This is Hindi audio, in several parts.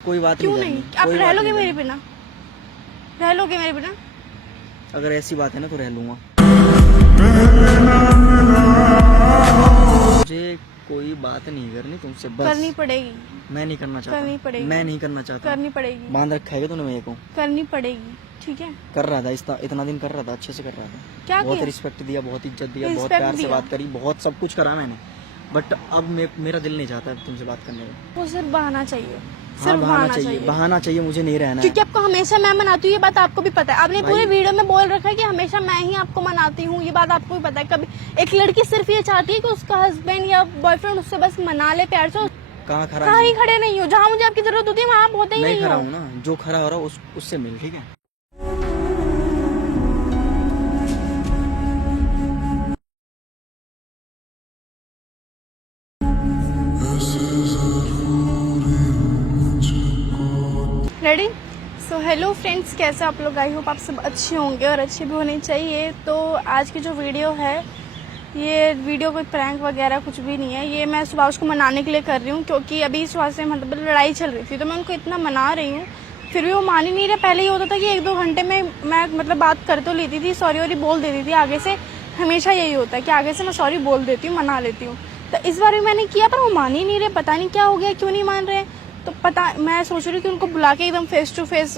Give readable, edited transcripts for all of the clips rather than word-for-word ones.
कोई बात क्यों नहीं नहीं? करनी, आप कोई रह बात लोगे नहीं मेरे करनी। बिना? रह लोगे मेरे बिना? अगर ऐसी बात है ना तो रह लूंगा। मुझे कोई बात नहीं करनी तुमसे, बस करनी पड़ेगी। मैं नहीं करना चाहता। करनी पड़ेगी। मैं नहीं करना चाहता। करनी पड़ेगी। बांध रखा है क्या तूने मेरे को? करनी पड़ेगी, ठीक है? कर रहा था इतना दिन कर रहा था, अच्छे से कर रहा था। क्या बहुत किया? रिस्पेक्ट दिया, बहुत इज्जत दिया, बहुत रिस्पेक्ट प्यार से दिया? बात करी, बहुत सब कुछ करा मैंने। बट अब मेरा दिल नहीं चाहता तुमसे बात करने का। वो सिर्फ बहाना चाहिए, हाँ, सिर्फ बहाना चाहिए, बहाना चाहिए, मुझे नहीं रहना है। क्योंकि आपको हमेशा मैं मनाती हूँ, ये बात आपको भी पता है। आपने पूरे वीडियो में बोल रखा है कि हमेशा मैं ही आपको मनाती हूँ, ये बात आपको भी पता है। कभी एक लड़की सिर्फ ये चाहती है कि उसका हस्बैंड या बॉयफ्रेंड उससे बस मना ले प्यार से। कहाँ खरा कहाँ ही खड़े नहीं हो, जहाँ मुझे आपकी जरूरत होती है वहाँ आप होते ही नहीं नहीं खरा हो। हूँ ना, जो खरा हो रहा है उससे मिल, ठीक है? रेडी? सो हेलो फ्रेंड्स, कैसे आप लोग? आई होप आप सब अच्छे होंगे और अच्छे भी होने चाहिए। तो आज की जो वीडियो है, ये वीडियो कोई प्रैंक वगैरह कुछ भी नहीं है। ये मैं सुभाष को मनाने के लिए कर रही हूँ, क्योंकि अभी सुभाष से मतलब लड़ाई चल रही थी, तो मैं उनको इतना मना रही हूँ, फिर भी वो मान ही नहीं रहे। पहले ये होता था कि 1-2 घंटे में मैं मतलब बात कर तो लेती थी, सॉरी वॉरी बोल देती थी। आगे से हमेशा यही होता है कि आगे से मैं सॉरी बोल देती हूँ, मना लेती हूँ। तो इस बार भी मैंने किया, पर वो मान ही नहीं रहे। पता नहीं क्या हो गया, क्यों नहीं मान रहे। तो मैं सोच रही हूँ कि उनको बुला के एकदम फेस टू फेस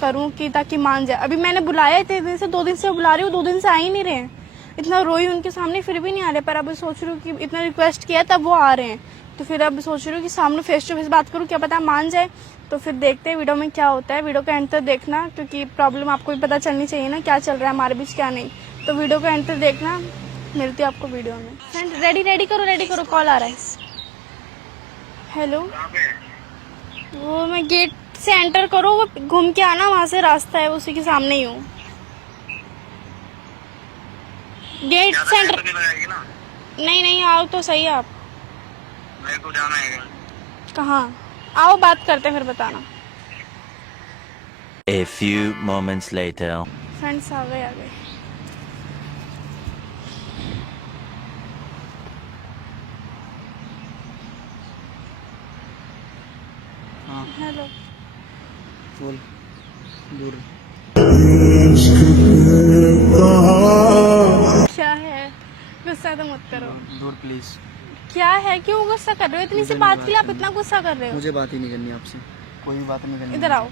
करूँ कि ताकि मान जाए। अभी मैंने बुलाया इतने दिन से, 2 दिन से बुला रही हूँ, 2 दिन से आ ही नहीं रहे हैं। इतना रोई उनके सामने, फिर भी नहीं आ रहे। पर अब सोच रही हूँ कि इतना रिक्वेस्ट किया तब वो आ रहे हैं, तो फिर अब सोच रही हूँ कि सामने फेस टू फेस बात करूँ, क्या पता मान जाए। तो फिर देखते हैं वीडियो में क्या होता है। वीडियो का एंड तक देखना, क्योंकि प्रॉब्लम आपको भी पता चलनी चाहिए ना, क्या चल रहा है हमारे बीच क्या नहीं। तो वीडियो का एंड तक देखना, मिलती है आपको वीडियो में। फ्रेंड रेडी करो, कॉल आ रहा है। हेलो, वो मैं गेट से एंटर करो, वो घूम के आना, वहाँ से रास्ता है, उसी के सामने ही हूँ। गेट से एंटर नहीं आओ तो सही है। आप मेरे को जाना है। कहाँ? आओ बात करते हैं, फिर बताना। A few moments later. Friends आ गए। हाँ हेलो, बोल। दूर क्या है? गुस्सा तो मत करो। दूर प्लीज। क्या है, क्यों गुस्सा कर रहे हो? इतनी सी बात के लिए आप इतना गुस्सा कर रहे हो? मुझे बात ही नहीं करनी आपसे, कोई भी बात नहीं करनी। इधर आओ,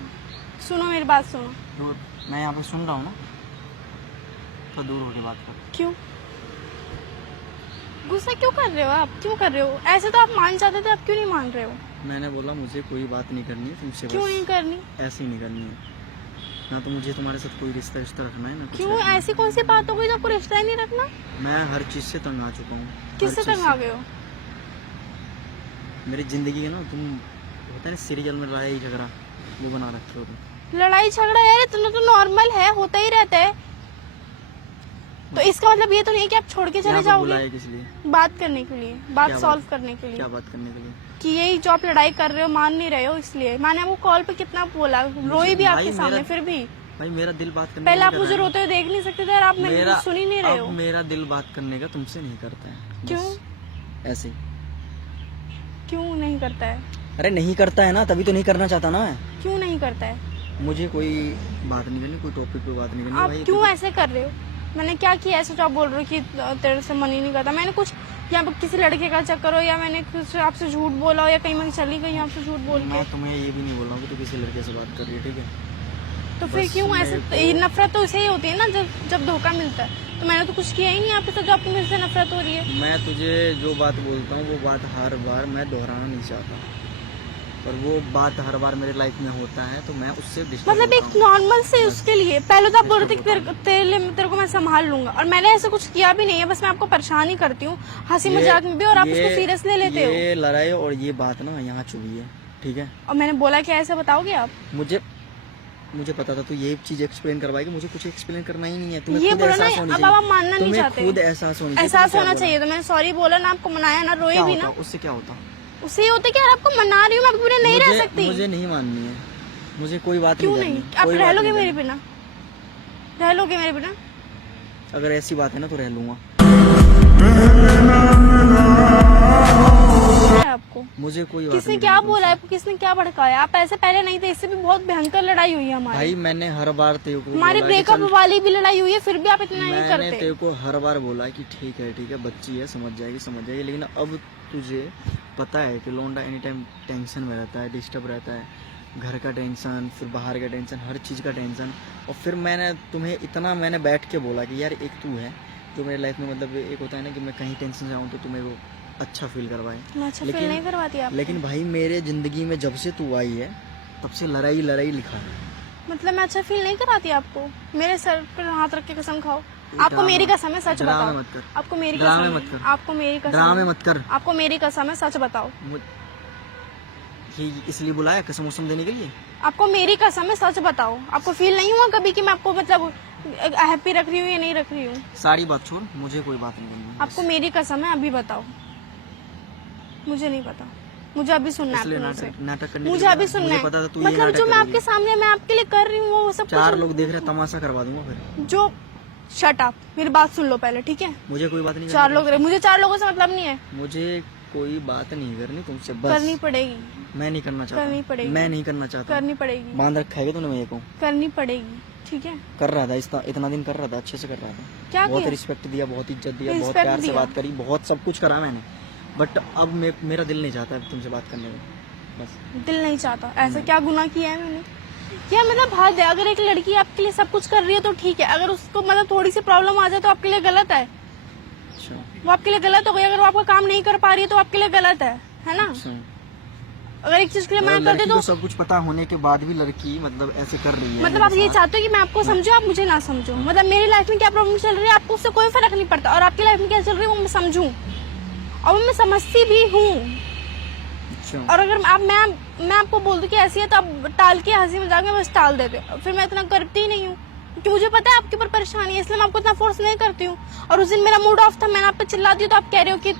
सुनो मेरी बात सुनो। दूर, मैं यहाँ पे सुन रहा हूँ ना, तो दूर होके बात कर। क्यों गुस्सा क्यों कर रहे हो आप? क्यों कर रहे हो? ऐसे तो आप मान जाते थे, आप क्यों नहीं मान रहे हो? मैंने बोला मुझे कोई बात नहीं करनी है तुमसे, क्यों नहीं करनी? ऐसे ही नहीं करनी है ना, तो मुझे तुम्हारे साथ कोई रिश्ता रखना है ना। क्यों? ऐसी कौन सी बात हो गई जो आपको रिश्ता ही नहीं रखना? मैं हर चीज से तंग आ चुका हूँ। किससे तंग आ गए हो? मेरी जिंदगी है ना, तुम होता है ना सीरियल में लड़ाई झगड़ा, वो बना रखे हो तुम। लड़ाई झगड़ा यार इतना तो नॉर्मल है, होता ही रहता है। तो इसका मतलब ये तो नहीं है कि आप छोड़ के चले यहाँ पे जाओगे। बुलाया किस लिए? बात करने के लिए, बात क्या सॉल्व बात? करने के लिए। क्या बात करने के लिए? कि यही जो आप लड़ाई कर रहे हो, मान नहीं रहे हो, इसलिए मैंने आपको कॉल पे कितना बोला, रोई भी आपके सामने, फिर भी भाई मेरा दिल बात करने पहले का आप नहीं मुझे कर रहा है। रोते हुए देख नहीं सकते थे और आप मेरी सुन ही नहीं रहे हो। अब मेरा दिल बात करने का तुमसे नहीं करता है। क्यों? बस ऐसे ही। क्यों नहीं करता है? अरे नहीं करता है ना, तभी तो नहीं करना चाहता ना। क्यों नहीं करता है? मुझे कोई बात नहीं करनी, कोई टॉपिक पे बात नहीं करनी आप भाई। क्यों ऐसे कर रहे हो? मैंने क्या किया ऐसे जो आप बोल रहे हो कि तेरे से मन ही नहीं करता? मैंने कुछ यहाँ पर किसी लड़के का चक्कर हो, या मैंने कुछ आपसे झूठ बोला हो, या कहीं मैं चली गई आपसे झूठ बोल के? मैं तुम्हें ये भी नहीं बोल रहा हूँ कि तू किसी लड़के से बात कर रही है, ठीक है? तो फिर बस क्यों ऐसे? मेरे ये नफरत तो इसे ही होती है ना, जब धोखा मिलता है। तो मैंने तो कुछ किया ही नहीं आपके साथ जो आपको मेरे से नफरत हो रही है। मैं तुझे जो बात बोलता हूँ वो बात हर बार मैं दोहराना नहीं चाहता, और वो बात हर बार मेरे लाइफ में होता है, तो मैं उससे डिस्टर्ब मतलब एक होता हूँ। नॉर्मल से उसके लिए पहले तो आप बोल रहे थे कि तेरे को मैं संभाल लूंगा, और मैंने ऐसा कुछ किया भी नहीं है, बस मैं आपको परेशान ही करती हूँ हंसी मजाक में भी, और आप उसको सीरियस ले लेते हो। ये लड़ाई और ये बात ना यहाँ चुभी है, ठीक है? और मैंने बोला क्या ऐसा बताओगे आप? मुझे पता था तो ये चीज एक्सप्लेन करवाएगी, मुझे कुछ एक्सप्लेन करना ही नहीं है। तुम्हें ये खुद बोला ना, एहसास होनी अब चाहिए। आप मानना नहीं तुम्हें चाहते। खुद एहसास होना चाहिए। एहसास होना चाहिए, तो मैंने सॉरी बोला ना, आपको मनाया ना, रोए भी ना। उससे क्या होता? उससे ये होता कि यार आपको मना रही हूँ मैं, पूरे नहीं रह सकती। मुझे नहीं माननी है, मुझे कोई बात क्यों नहीं नहीं? करनी, आप कोई रह बात लोगे नहीं मेरे करनी। बिना? रह लोगे मेरे बिना? अगर ऐसी बात है ना तो रह लूंगा। है आपको आपको? मुझे कोई बात किसने नहीं क्या करनी बोला है तुमसे। आपको? किसने क्या भड़काया? आप ऐसे पहले नहीं थे, इससे भी बहुत भयंकर लड़ाई हुई है हमारी। भाई मैंने हर बार तेरे को हमारी बोला कि ब्रेकअप चल- वाली भी लड़ाई हुई है, फिर भी आप इतना नहीं मैंने करते। तेरे को हर बार बोला कि ठीक है बच्ची है, समझ जाएगी, लेकिन अब तुझे पता है कि लौंडा एनी टाइम टेंशन में रहता है, डिस्टर्ब रहता है, घर का टेंशन, फिर बाहर का टेंशन, हर चीज़ का टेंशन। और फिर मैंने तुम्हें इतना मैंने बैठ के बोला कि यार एक तू है जो मेरी लाइफ में, मतलब एक होता है ना कि मैं कहीं टेंशन से आऊँ तो तुम्हें वो अच्छा फील करवाए। मैं अच्छा फील नहीं करवाती आप? लेकिन भाई मेरे ज़िंदगी में जब से तू आई है तब से लड़ाई लड़ाई लिखा है। मतलब मैं अच्छा फील नहीं कराती आपको? मेरे सर पर हाथ रख के कसम खाओ। आपको ड्रामा- मेरी कसम है, सच ड्रामे बताओ। मत कर। आपको मेरी ड्रामे कसम मत है, कर। आपको मेरी कसम ड्रामे है। मत कर। आपको मेरी कसम है, सच बताओ। ये इसलिए बुलाया कसम उसम देने के लिए? आपको मेरी कसम है, सच बताओ। आपको फील नहीं हुआ कभी कि मैं आपको मतलब हैप्पी रख रही हूँ या नहीं रख रही हूँ? सारी बात छोड़, मुझे कोई बात नहीं करनी। आपको मेरी कसम है, अभी बताओ। मुझे नहीं पता, मुझे अभी सुनना है इसलिए आपके मुंह से। नाटक करने के मुझे लिए अभी बोला। सुनना मुझे है। पता था तू यही मतलब नाटक जो मैं करेगी। आपके सामने मैं आपके लिए कर रही हूँ वो सब चार कुछ लोग देख रहे, तमाशा करवा दूंगा फिर। जो शट अप, मेरी बात सुन लो पहले, ठीक है? मुझे कोई बात नहीं चार करनी। लोग, मुझे चार लोगों से मतलब नहीं है। मुझे कोई बात नहीं करनी तुमसे, बस करनी पड़ेगी, मैं नहीं करना चाहता। करनी पड़ेगी। मैं नहीं करना चाहता। करनी पड़ेगी, बांध रखा है तूने मेरे को। करनी पड़ेगी, ठीक है? कर रहा था इतना दिन कर रहा था, अच्छे से कर रहा था। क्या बहुत किया? रिस्पेक्ट दिया, बहुत इज्जत दिया, बहुत रिस्पेक्ट प्यार से दिया? बात करी, बहुत सब कुछ करा मैंने। बट अब मेरा दिल नहीं चाहता अब तुमसे बात करने में, बस। दिल नहीं चाहता? ऐसा क्या गुनाह किया है मैंने? क्या मतलब हद है? अगर एक लड़की आपके लिए सब कुछ कर रही है तो ठीक है, अगर उसको मतलब थोड़ी सी प्रॉब्लम आ जाए तो आपके लिए गलत है। अच्छा वो आपके लिए गलत हो गई। अगर वो आपका काम नहीं कर पा रही है तो आपके लिए गलत है ना? अच्छा। अगर एक चीज के लिए मना कर दे लड़की तो को सब कुछ पता होने के बाद भी लड़की मतलब ऐसे कर रही है। मतलब आप ये चाहते हो कि मैं आपको समझूं, आप मुझे ना समझो? मतलब मेरी लाइफ में क्या प्रॉब्लम चल रही है आपको उससे कोई फर्क नहीं पड़ता, और आपकी लाइफ में क्या चल रही है वो मैं समझूं, और वो मैं समझती भी हूँ। अच्छा। और अगर मैं आपको बोल दूं कि ऐसी है तो आप टाल के हंसी मजाक में बस टाल देते हो। फिर मैं इतना करती ही नहीं हूँ क्योंकि मुझे पता है आपके ऊपर परेशानी है, इसलिए मैं आपको इतना फोर्स नहीं करती हूँ। और उस दिन मेरा मूड ऑफ था, मैंने आप पे चिल्ला दी तो आप कह रहे हो कि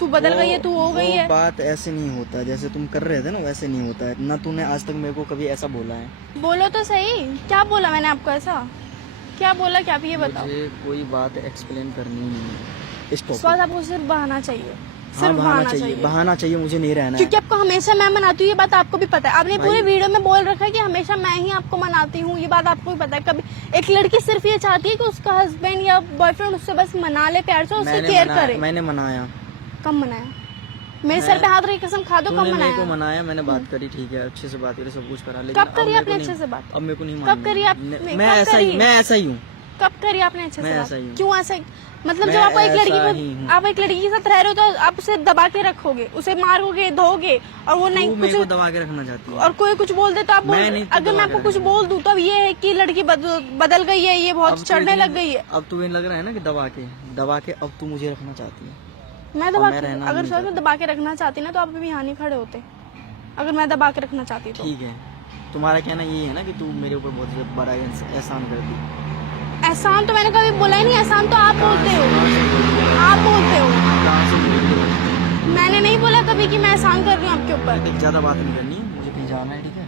तू बदल गई है, तू हो गई है। बात ऐसे नहीं होता जैसे तुम कर रहे थे ना, वैसे नहीं होता है ना। तूने आज तक मेरे को कभी ऐसा बोला है? बोलो तो सही, क्या बोला मैंने आपको? ऐसा क्या बोला, क्या आप ये बताओ। मुझे कोई बात एक्सप्लेन करनी ही नहीं है इस इस टॉपिक। बात आपको सिर्फ बहाना चाहिए, हाँ, सिर्फ बहाना चाहिए, बहाना चाहिए, मुझे नहीं रहना है। क्योंकि आपको हमेशा मैं मनाती हूँ, ये बात आपको भी पता है। आपने पूरी वीडियो में बोल रखा है कि हमेशा मैं ही आपको मनाती हूँ, ये बात आपको भी पता है। कभी एक लड़की सिर्फ ये चाहती है कि उसका हस्बैंड या बॉयफ्रेंड उससे बस मना ले, प्यार से उससे केयर करे। मैंने मनाया। कब मनाया? मेरे सर पे हाथ रख के कसम खा दो, कब तूने मेरे को मनाया? मनाया, मैंने बात करी, ठीक है, अच्छे से बात करी, सब कुछ करा, लेकिन कब करी अब आपने मेरे को अच्छे से नहीं- बात? अब मेरे को नहीं कब मानना। करी आप? मैं कब ऐसा ही करी? मैं ऐसा ही हूँ। कब करी आपने अच्छे मैं से ऐसा ही बात? हूँ। क्यों ऐसा? मतलब मैं जब आप एक लड़की ऐसा ही को हूँ। आप एक लड़की के साथ रह रहे हो तो आप उसे दबा के रखोगे, उसे मारोगे, धोगे, और वो नहीं तू मेरे को कुछ, दबा के रखना चाहती है। और कोई कुछ बोल दे तो आप मैं नहीं तो अगर दबा मैं के आपको कुछ रखना। बोल दूं तो अब ये है कि लड़की बदल गई है, ये बहुत अब चढ़ने तुझे- लग गई है। अब तुम्हें लग रहा है ना कि दबा के अब तू मुझे रखना चाहती है। मैं और दबा मैं के, रहना अगर नहीं सर में दबा के रखना चाहती ना तो आप भी यहाँ नहीं खड़े होते। अगर मैं दबा के रखना चाहती तो ठीक है, तुम्हारा कहना ये है ना कि तू मेरे ऊपर बहुत बड़ा एहसान कर दी। एहसान तो मैंने कभी बोला ही नहीं, एहसान तो आप बोलते हो, आप बोलते हो। कहाँ से बोल रही हो? मैंने नहीं बोला कभी कि मैं एहसान कर रही हूँ आपके ऊपर। देख, ज्यादा बात नहीं करनी, मुझे कहीं जाना है, ठीक है?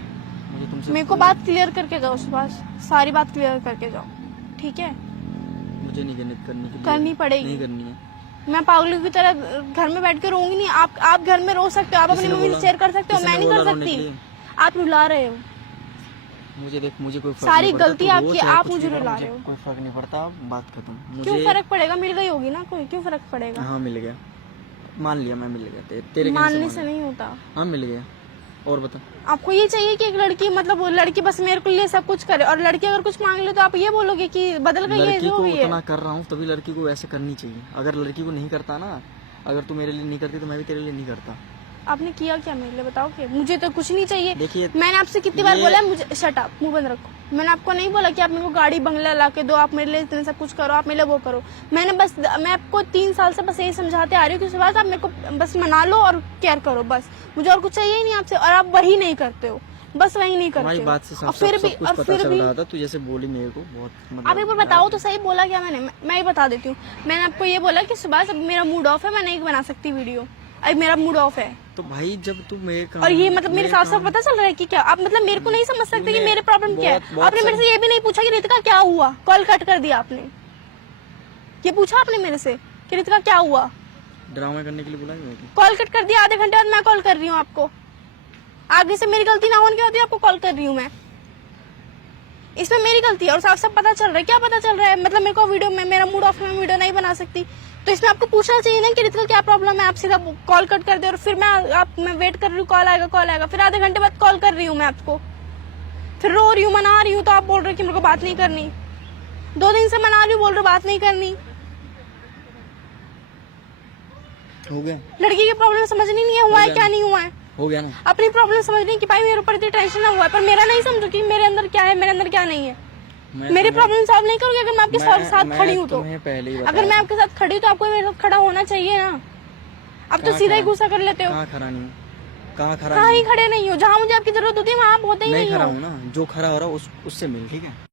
मुझे तुमसे मेरे को बात क्लियर करके जाओ सुभाष, सारी बात क्लियर करके जाओ, ठीक है? मुझे नहीं करनी करनी पड़ेगी। नहीं करनी है। मैं पागलों की तरह घर में बैठ के रोऊंगी नहीं। आप घर में रो सकते हो, आप अपनी किसने मम्मी से बोला? शेयर कर सकते हो, किसने मैं नहीं बोला कर रोने के सकती। लिए? आप रुला रहे हो, मुझे कोई फर्क सारी नहीं पड़ता, गलती तू रो आपकी, चाहे आप कुछ मुझे भी करो, रुला मुझे रहे हो। कोई फर्क नहीं पड़ता, बात खत्म। क्यों मुझे फर्क पड़ेगा? मिल गई होगी ना कोई, क्यों फर्क पड़ेगा? हाँ मिल गया, मान लिया, मैं मिल गया, तेरे कहने मानने से से नहीं होता। हाँ मिल गया। और बता, आपको ये चाहिए कि एक लड़की मतलब वो लड़की बस मेरे को लिए सब कुछ करे, और लड़की अगर कुछ मांग ले तो आप ये बोलोगे कि बदल गई है, लड़की जो को हुई है। उतना कर रहा हूँ तभी लड़की को वैसे करनी चाहिए। अगर लड़की को नहीं करता ना, अगर तू मेरे लिए नहीं करती तो मैं भी तेरे लिए नहीं करता। आपने किया क्या मेरे लिए, बताओ? कि मुझे तो कुछ नहीं चाहिए। देखिए, मैंने आपसे कितनी बार ये- बोला है, मुझे शट अप, मुंह बंद रखो। मैंने आपको नहीं बोला कि आप मेरे को गाड़ी बंगला ला के दो, आप मेरे लिए इतने सब कुछ करो, आप मेरे लिए वो करो। मैं आपको 3 साल से बस यही समझाते आ रही हूँ कि उसके बाद आप मेरे को बस मना लो और केयर करो, बस मुझे और कुछ चाहिए ही नहीं आपसे। और आप वही नहीं करते हो, बस वही नहीं करते हमारी हो। बात से और फिर भी सब कुछ और पता फिर चल भी रहा था, तू जैसे बोली मेरे को बहुत मतलब। आप एक बार बताओ तो सही, बोला क्या मैंने? मैं ही बता देती हूँ। मैंने आपको ये बोला कि सुबह मेरा मूड ऑफ है, मैं नहीं बना सकती वीडियो, अब मेरा मूड ऑफ है। तो भाई जब तू मेरे काम, और ये मतलब मेरे साथ साथ पता चल रहा है कि क्या आप मतलब मेरे को नहीं समझ सकते कि मेरे प्रॉब्लम क्या है। बहुत आपने मेरे से ये भी नहीं पूछा कि रितिका क्या हुआ, कॉल कट कर दिया आपने। ये पूछा आपने मेरे से कि रितिका क्या हुआ? ड्रामा करने के लिए बुलाया मेरे को? कॉल कट कर दिया, आधे घंटे बाद मैं कॉल कर रही हूँ आपको। आगे से मेरी गलती ना होने के बाद ही आपको कॉल कर रही हूँ मैं। इसमें मेरी गलती है और साफ साफ पता चल रहा है। क्या पता चल रहा है? मतलब मेरे को वीडियो में, मेरा मूड ऑफ में वीडियो नहीं बना सकती, तो इसमें आपको पूछना चाहिए ना कि रितिका क्या प्रॉब्लम है। आप सीधा कॉल कट कर दे और फिर मैं वेट कर रही हूँ, कॉल आएगा, फिर आधे घंटे बाद कॉल कर रही हूँ मैं आपको, फिर रो रही हूँ, मना रही हूँ, तो आप बोल रहे हो कि मेरे को बात नहीं करनी। 2 दिन से मना रही हूँ, बोल रहे हो बात नहीं करनी। हो गया, लड़की की प्रॉब्लम समझनी नहीं है, हुआ है क्या नहीं हुआ है। हो गया ना। अपनी प्रॉब्लम समझनी है कि भाई मेरे ऊपर इतनी टेंशन ना हुआ है, पर मेरा नहीं समझो कि मेरे अंदर क्या है, मेरे अंदर क्या नहीं है। मेरी प्रॉब्लम सॉल्व नहीं करोगे अगर मैं आपके साथ खड़ी हूँ तो। पहले ही अगर मैं आपके साथ खड़ी हूँ तो आपको मेरे साथ खड़ा होना चाहिए ना। अब तो सीधा ही गुस्सा कर लेते हो। कहाँ खड़ा नहीं हूँ? कहाँ खड़ा कहाँ ही खड़े नहीं हो? जहाँ मुझे आपकी जरूरत होती है वहाँ आप होते ही नहीं नहीं खड़ा हो। हूँ ना। जो खड़ा हो रहा है उससे मिल, ठीक है?